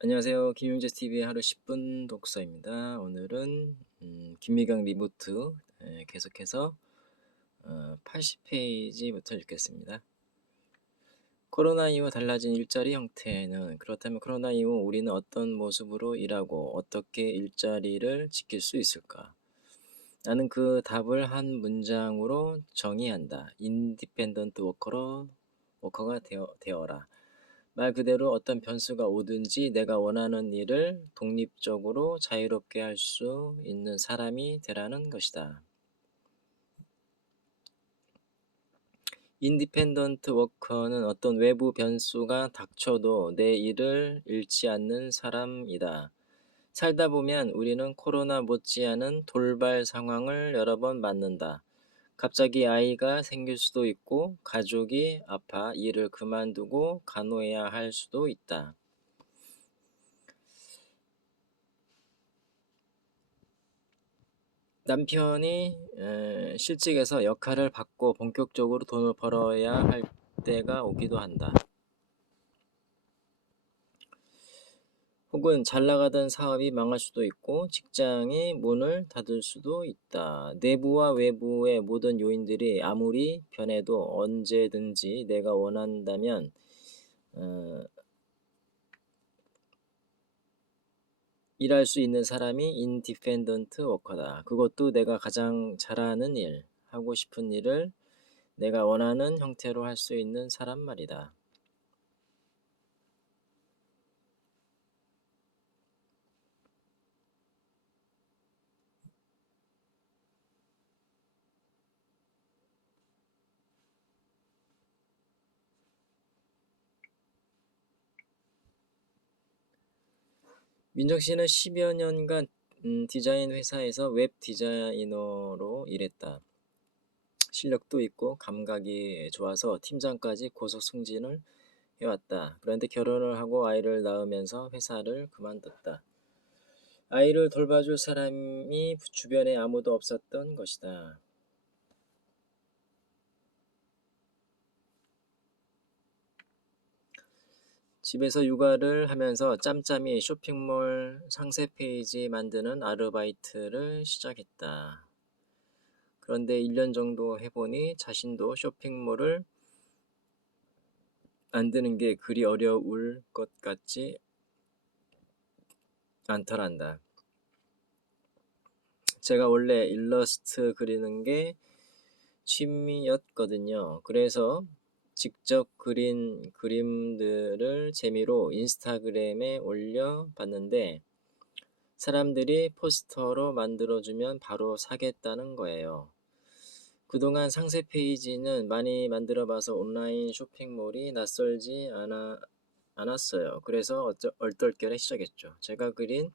안녕하세요. 김용재 TV의 하루 10분 독서입니다. 오늘은 김미경 리부트 계속해서 80페이지부터 읽겠습니다. 코로나 이후 달라진 일자리 형태는 그렇다면 코로나 이후 우리는 어떤 모습으로 일하고 어떻게 일자리를 지킬 수 있을까? 나는 그 답을 한 문장으로 정의한다. 인디펜던트 워커가 되어라. 말 그대로 어떤 변수가 오든지 내가 원하는 일을 독립적으로 자유롭게 할 수 있는 사람이 되라는 것이다. 인디펜던트 워커는 어떤 외부 변수가 닥쳐도 내 일을 잃지 않는 사람이다. 살다 보면 우리는 코로나 못지않은 돌발 상황을 여러 번 맞는다. 갑자기 아이가 생길 수도 있고 가족이 아파 일을 그만두고 간호해야 할 수도 있다. 남편이 실직해서 역할을 바꿔 본격적으로 돈을 벌어야 할 때가 오기도 한다. 혹은 잘 나가던 사업이 망할 수도 있고 직장이 문을 닫을 수도 있다. 내부와 외부의 모든 요인들이 아무리 변해도 언제든지 내가 원한다면 일할 수 있는 사람이 인디펜던트 워커다. 그것도 내가 가장 잘하는 일, 하고 싶은 일을 내가 원하는 형태로 할 수 있는 사람 말이다. 민정 씨는 10여 년간 디자인 회사에서 웹 디자이너로 일했다. 실력도 있고 감각이 좋아서 팀장까지 고속 승진을 해왔다. 그런데 결혼을 하고 아이를 낳으면서 회사를 그만뒀다. 아이를 돌봐줄 사람이 주변에 아무도 없었던 것이다. 집에서 육아를 하면서 짬짬이 쇼핑몰 상세 페이지 만드는 아르바이트를 시작했다. 그런데 1년 정도 해보니 자신도 쇼핑몰을 만드는 게 그리 어려울 것 같지 않더란다. 제가 원래 일러스트 그리는 게 취미였거든요. 그래서 직접 그린 그림들을 재미로 인스타그램에 올려봤는데 사람들이 포스터로 만들어주면 바로 사겠다는 거예요. 그동안 상세 페이지는 많이 만들어봐서 온라인 쇼핑몰이 낯설지 않았어요. 그래서 얼떨결에 시작했죠. 제가 그린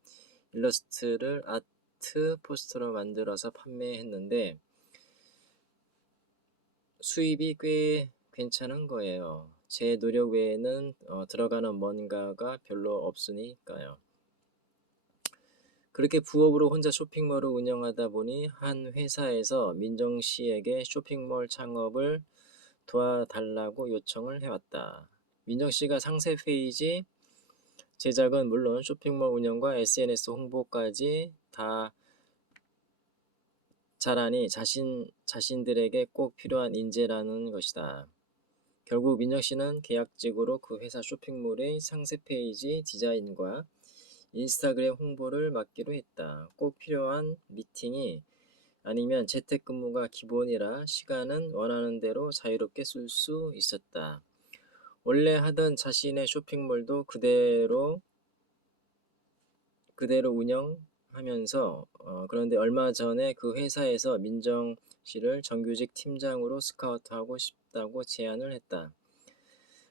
일러스트를 아트 포스터로 만들어서 판매했는데 수입이 꽤 괜찮은 거예요. 제 노력 외에는 들어가는 뭔가가 별로 없으니까요. 그렇게 부업으로 혼자 쇼핑몰을 운영하다 보니 한 회사에서 민정 씨에게 쇼핑몰 창업을 도와달라고 요청을 해왔다. 민정 씨가 상세 페이지 제작은 물론 쇼핑몰 운영과 SNS 홍보까지 다 잘하니 자신들에게 꼭 필요한 인재라는 것이다. 결국 민정 씨는 계약직으로 그 회사 쇼핑몰의 상세 페이지 디자인과 인스타그램 홍보를 맡기로 했다. 꼭 필요한 미팅이 아니면 재택근무가 기본이라 시간은 원하는 대로 자유롭게 쓸 수 있었다. 원래 하던 자신의 쇼핑몰도 그대로 운영하면서 그런데 얼마 전에 그 회사에서 민정 씨를 정규직 팀장으로 스카우트하고 싶다고 제안을 했다.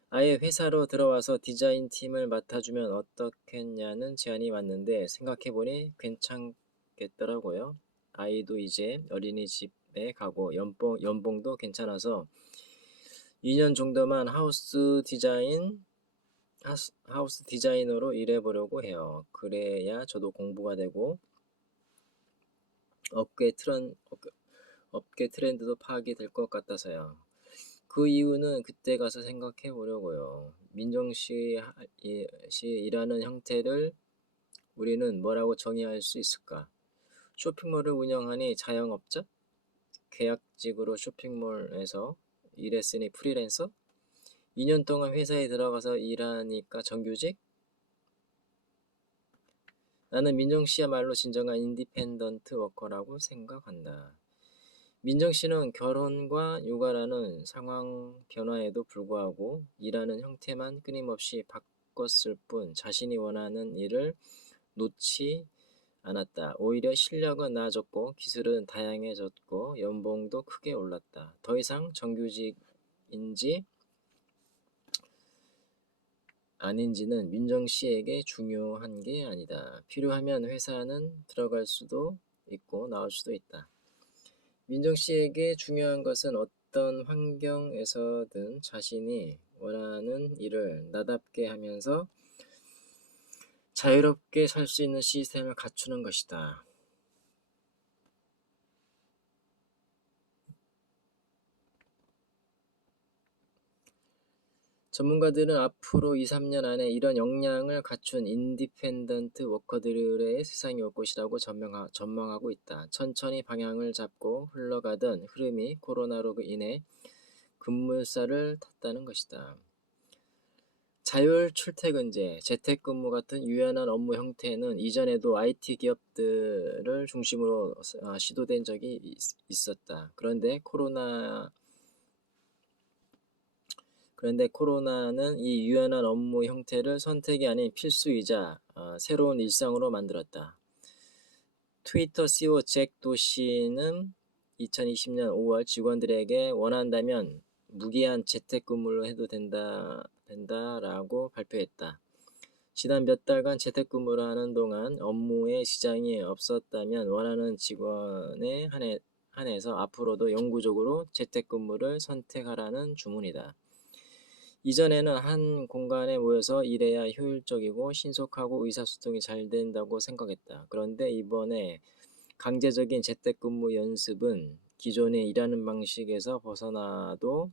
아예 회사로 들어와서 디자인 팀을 맡아주면 어떻겠냐는 제안이 왔는데 생각해보니 괜찮겠더라고요. 아이도 이제 어린이집에 가고 연봉도 괜찮아서 2년 정도만 하우스 디자이너로 일해보려고 해요. 그래야 저도 공부가 되고 업계 트렌드도 파악이 될 것 같아서요. 그 이유는 그때 가서 생각해 보려고요. 민정씨 일하는 형태를 우리는 뭐라고 정의할 수 있을까? 쇼핑몰을 운영하니 자영업자? 계약직으로 쇼핑몰에서 일했으니 프리랜서? 2년 동안 회사에 들어가서 일하니까 정규직? 나는 민정씨야말로 진정한 인디펜던트 워커라고 생각한다. 민정씨는 결혼과 육아라는 상황 변화에도 불구하고 일하는 형태만 끊임없이 바꿨을 뿐 자신이 원하는 일을 놓지 않았다. 오히려 실력은 나아졌고 기술은 다양해졌고 연봉도 크게 올랐다. 더 이상 정규직인지 아닌지는 민정씨에게 중요한 게 아니다. 필요하면 회사는 들어갈 수도 있고 나올 수도 있다. 민정씨에게 중요한 것은 어떤 환경에서든 자신이 원하는 일을 나답게 하면서 자유롭게 살 수 있는 시스템을 갖추는 것이다. 전문가들은 앞으로 2~3년 안에 이런 역량을 갖춘 인디펜던트 워커들의 세상이 올 것이라고 전망하고 있다. 천천히 방향을 잡고 흘러가던 흐름이 코로나로 인해 급물살을 탔다는 것이다. 자율 출퇴근제, 재택근무 같은 유연한 업무 형태는 이전에도 IT 기업들을 중심으로 시도된 적이 있었다. 그런데 코로나는 이 유연한 업무 형태를 선택이 아닌 필수이자 새로운 일상으로 만들었다. 트위터 CEO 잭 도시는 2020년 5월 직원들에게 원한다면 무기한 재택근무를 해도 된다라고 발표했다. 지난 몇 달간 재택근무를 하는 동안 업무에 지장이 없었다면 원하는 직원에 한해서 앞으로도 영구적으로 재택근무를 선택하라는 주문이다. 이전에는 한 공간에 모여서 일해야 효율적이고 신속하고 의사소통이 잘 된다고 생각했다. 그런데 이번에 강제적인 재택근무 연습은 기존의 일하는 방식에서 벗어나도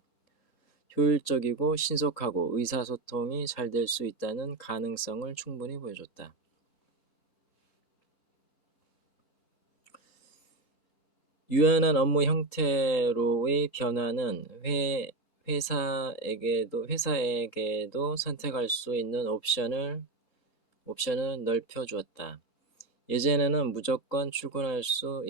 효율적이고 신속하고 의사소통이 잘 될 수 있다는 가능성을 충분히 보여줬다. 유연한 업무 형태로의 변화는 회사에게도 선택할 수 있는 옵션을 넓혀 주었다. 예전에는 무조건 출근할 수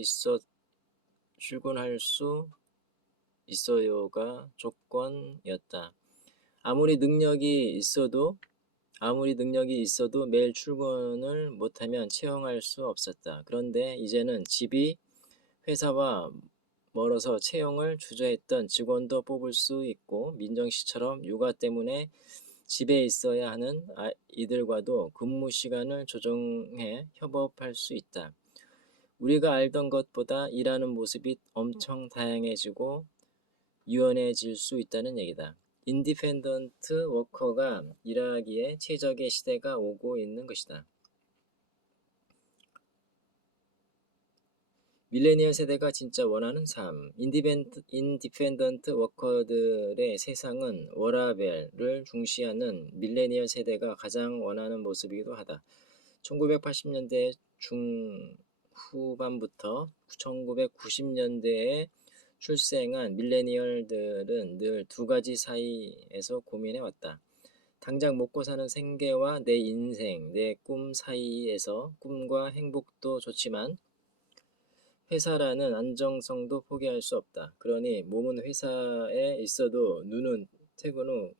있어요가 조건이었다. 아무리 능력이 있어도 매일 출근을 못하면 채용할 수 없었다. 그런데 이제는 집이 회사와 멀어서 채용을 주저했던 직원도 뽑을 수 있고 민정씨처럼 육아 때문에 집에 있어야 하는 이들과도 근무 시간을 조정해 협업할 수 있다. 우리가 알던 것보다 일하는 모습이 엄청 다양해지고 유연해질 수 있다는 얘기다. 인디펜던트 워커가 일하기에 최적의 시대가 오고 있는 것이다. 밀레니얼 세대가 진짜 원하는 삶. 인디펜던트 워커들의 세상은 워라밸을 중시하는 밀레니얼 세대가 가장 원하는 모습이기도 하다. 1980년대 중후반부터 1990년대에 출생한 밀레니얼들은 늘 두 가지 사이에서 고민해왔다. 당장 먹고 사는 생계와 내 인생, 내 꿈 사이에서 꿈과 행복도 좋지만 회사라는 안정성도 포기할 수 없다. 그러니 몸은 회사에 있어도 눈은 퇴근 후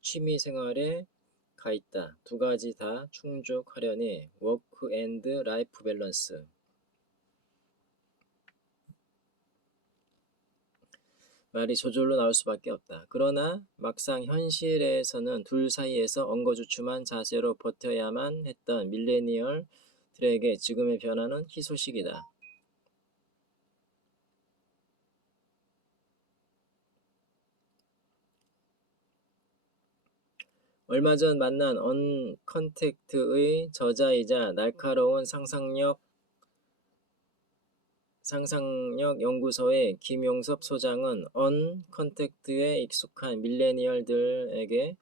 취미 생활에 가 있다. 두 가지 다 충족하려니 워크 앤드 라이프 밸런스. 말이 저절로 나올 수밖에 없다. 그러나 막상 현실에서는 둘 사이에서 엉거주춤한 자세로 버텨야만 했던 밀레니얼들에게 지금의 변화는 희소식이다. 얼마 전 만난 언컨택트의 저자이자 날카로운 상상력 상상력 연구소의 김용섭 소장은 언 컨택트에 익숙한 밀레니얼들에게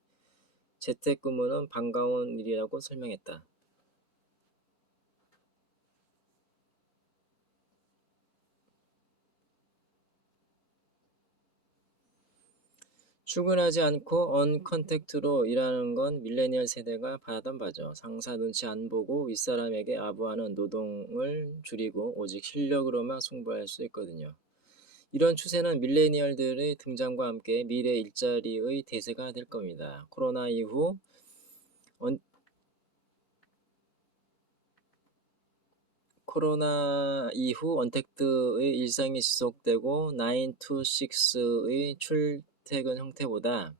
재택근무는 반가운 일이라고 설명했다. 출근하지 않고 언 컨택트로 일하는 건 밀레니얼 세대가 바라던 바죠. 상사 눈치 안 보고 윗사람에게 아부하는 노동을 줄이고 오직 실력으로만 승부할 수 있거든요. 이런 추세는 밀레니얼들의 등장과 함께 미래 일자리의 대세가 될 겁니다. 코로나 이후 언택트의 일상이 지속되고 9 to 6의 출퇴근 형태보다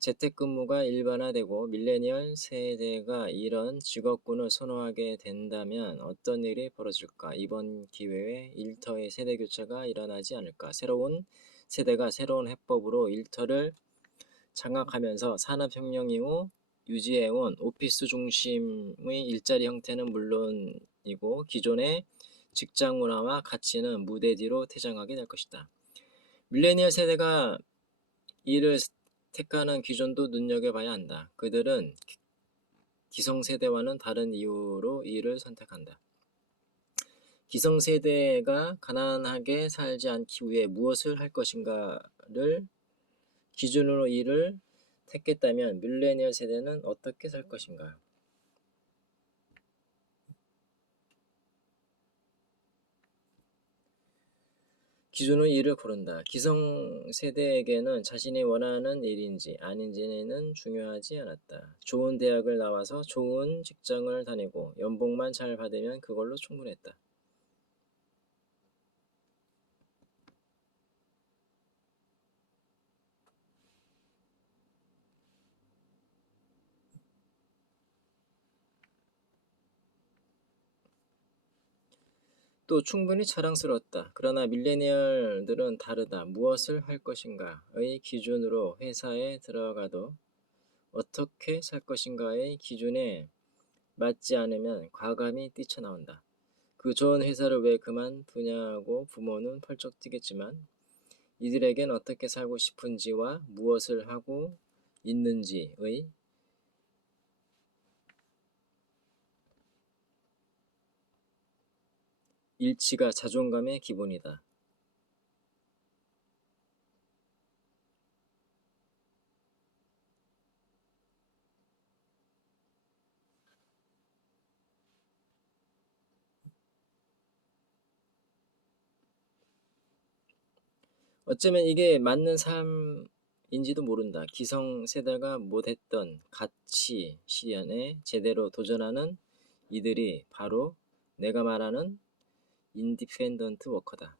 재택근무가 일반화되고 밀레니얼 세대가 이런 직업군을 선호하게 된다면 어떤 일이 벌어질까? 이번 기회에 일터의 세대교체가 일어나지 않을까? 새로운 세대가 새로운 해법으로 일터를 장악하면서 산업혁명 이후 유지해온 오피스 중심의 일자리 형태는 물론이고 기존의 직장 문화와 가치는 무대 뒤로 퇴장하게 될 것이다. 밀레니얼 세대가 이를 택하는 기준도 눈여겨봐야 한다. 그들은 기성세대와는 다른 이유로 이를 선택한다. 기성세대가 가난하게 살지 않기 위해 무엇을 할 것인가를 기준으로 이를 택했다면 밀레니얼 세대는 어떻게 살 것인가? 기준으로 일을 고른다. 기성세대에게는 자신이 원하는 일인지 아닌지는 중요하지 않았다. 좋은 대학을 나와서 좋은 직장을 다니고 연봉만 잘 받으면 그걸로 충분했다. 또 충분히 자랑스러웠다. 그러나 밀레니얼들은 다르다. 무엇을 할 것인가의 기준으로 회사에 들어가도 어떻게 살 것인가의 기준에 맞지 않으면 과감히 뛰쳐나온다. 그 좋은 회사를 왜 그만두냐고 부모는 펄쩍 뛰겠지만 이들에겐 어떻게 살고 싶은지와 무엇을 하고 있는지의 일치가 자존감의 기본이다. 어쩌면 이게 맞는 삶인지도 모른다. 기성세대가 못했던 가치 실현에 제대로 도전하는 이들이 바로 내가 말하는 인디펜던트 워커다.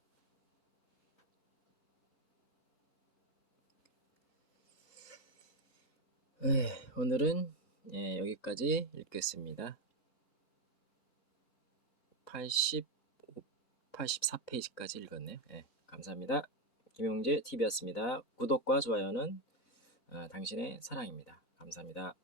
오늘은 여기까지 읽겠습니다. 84페이지까지 읽었네요. 감사합니다. 김용재 TV였습니다. 구독과 좋아요는 당신의 사랑입니다. 감사합니다.